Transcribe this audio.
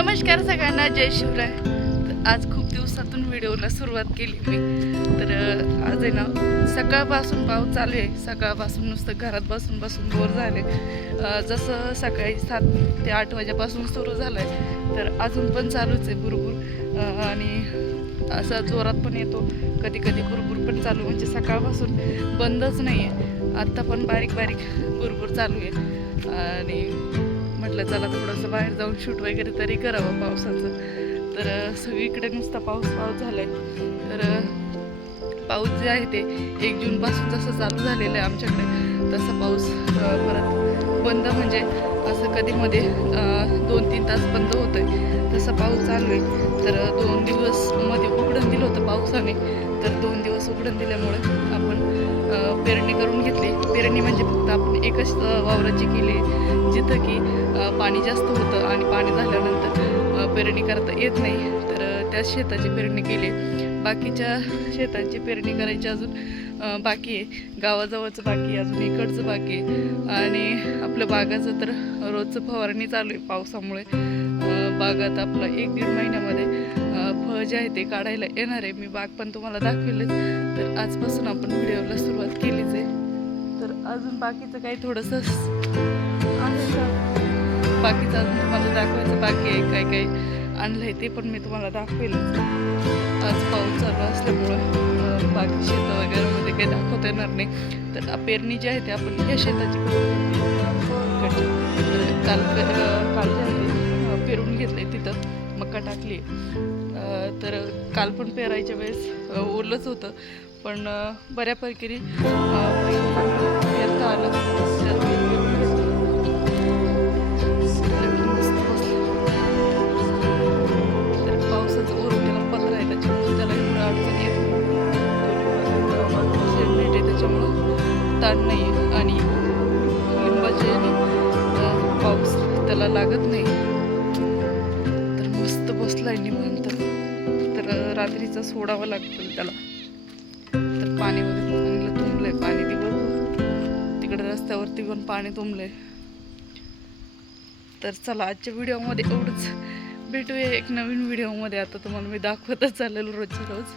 नमस्कार सगळ्यांना, जय शिवराय. आज खूप दिवसातून व्हिडिओला सुरुवात केली मी. तर आज आहे ना, सकाळपासून पाऊस चालू आहे. सकाळपासून नुसतं घरात बसून बसून बोर झाले. जसं सकाळी 7 ते 8 वाजेपासून सुरू झालं आहे, तर अजून पण चालूच आहे बुरबुर. आणि असा जोरात पण येतो, कधी कधी बुरबुर पण चालू, म्हणजे सकाळपासून बंदच नाही आहे. आत्ता पण बारीक बारीक बुरबुर चालू आहे. आणि म्हटलं चला थोडंसं बाहेर जाऊन शूट वगैरे तरी करावं पावसाचं. तर सगळीकडे नुसता पाऊस झाला आहे. तर पाऊस जे आहे ते 1 जूनपासून जसं चालू झालेलं आहे आमच्याकडे, तसं पाऊस परत बंद, म्हणजे असं कधी मध्ये 2-3 तास बंद होतं आहे, तसं पाऊस चालू आहे. तर 2 दिवस मध्ये उघडून दिलं होतं पावसाने. तर 2 दिवस उघडून दिल्यामुळे आपण पेरणी करून घेतली. पेरणी म्हणजे फक्त आपण एकच वावराची केली, जिथं की पाणी जास्त होतं आणि पाणी झाल्यानंतर पेरणी करता येत नाही. तर त्याच शेताची पेरणी केली. बाकीच्या शेतांची पेरणी करायची अजून बाकी आहे. गावाजवळचं बाकी आहे, अजून इकडचं बाकी आहे. आणि आपलं बागाचं तर रोजचं फवारणी चालू आहे पावसामुळे. बागात आपलं 1-1.5 महिन्यामध्ये फळ जे आहे ते काढायला येणार आहे. मी बाग पण तुम्हाला दाखवलेच. तर आजपासून आपण व्हिडिओला सुरुवात केलीच आहे. तर अजून बाकीचं काही थोडंसं आहे का, बाकीचं अजून तुम्हाला दाखवायचं बाकी आहे. काय काय आणलं आहे ते पण मी तुम्हाला दाखवेलच. आज पाऊस चालू असल्यामुळं बाकी शेतं वगैरेमध्ये काही दाखवता येणार नाही. तर पेरणी जी आहे ते आपण ह्या शेताची काल पेरून घेतले, तिथं मका टाकली. तर काल पण पेरायच्या वेळेस ओलंच होतं, पण बऱ्यापैकी पेरता आलं. तर पावसाचं ओरडलेला पत्र आहे, त्याच्यामुळे त्याला एवढं अडचण येत नाही. त्याच्यामुळं ताण नाही आहे. आणि लिंबाचे पाऊस त्याला लागत नाही. तर मस्त बसलाय निवांत. तर रात्रीचं सोडावं लागतं त्याला. तर पाणी वगैरे चांगलं तुंबलंय, पाणी दिवस तिकडे रस्त्यावरती पण पाणी तुंबलंय. तर चला, आजच्या व्हिडिओमध्ये एवढंच. भेटूया एक नवीन व्हिडिओमध्ये. आता तुम्हाला मी दाखवतच चालेल रोजच्या रोज.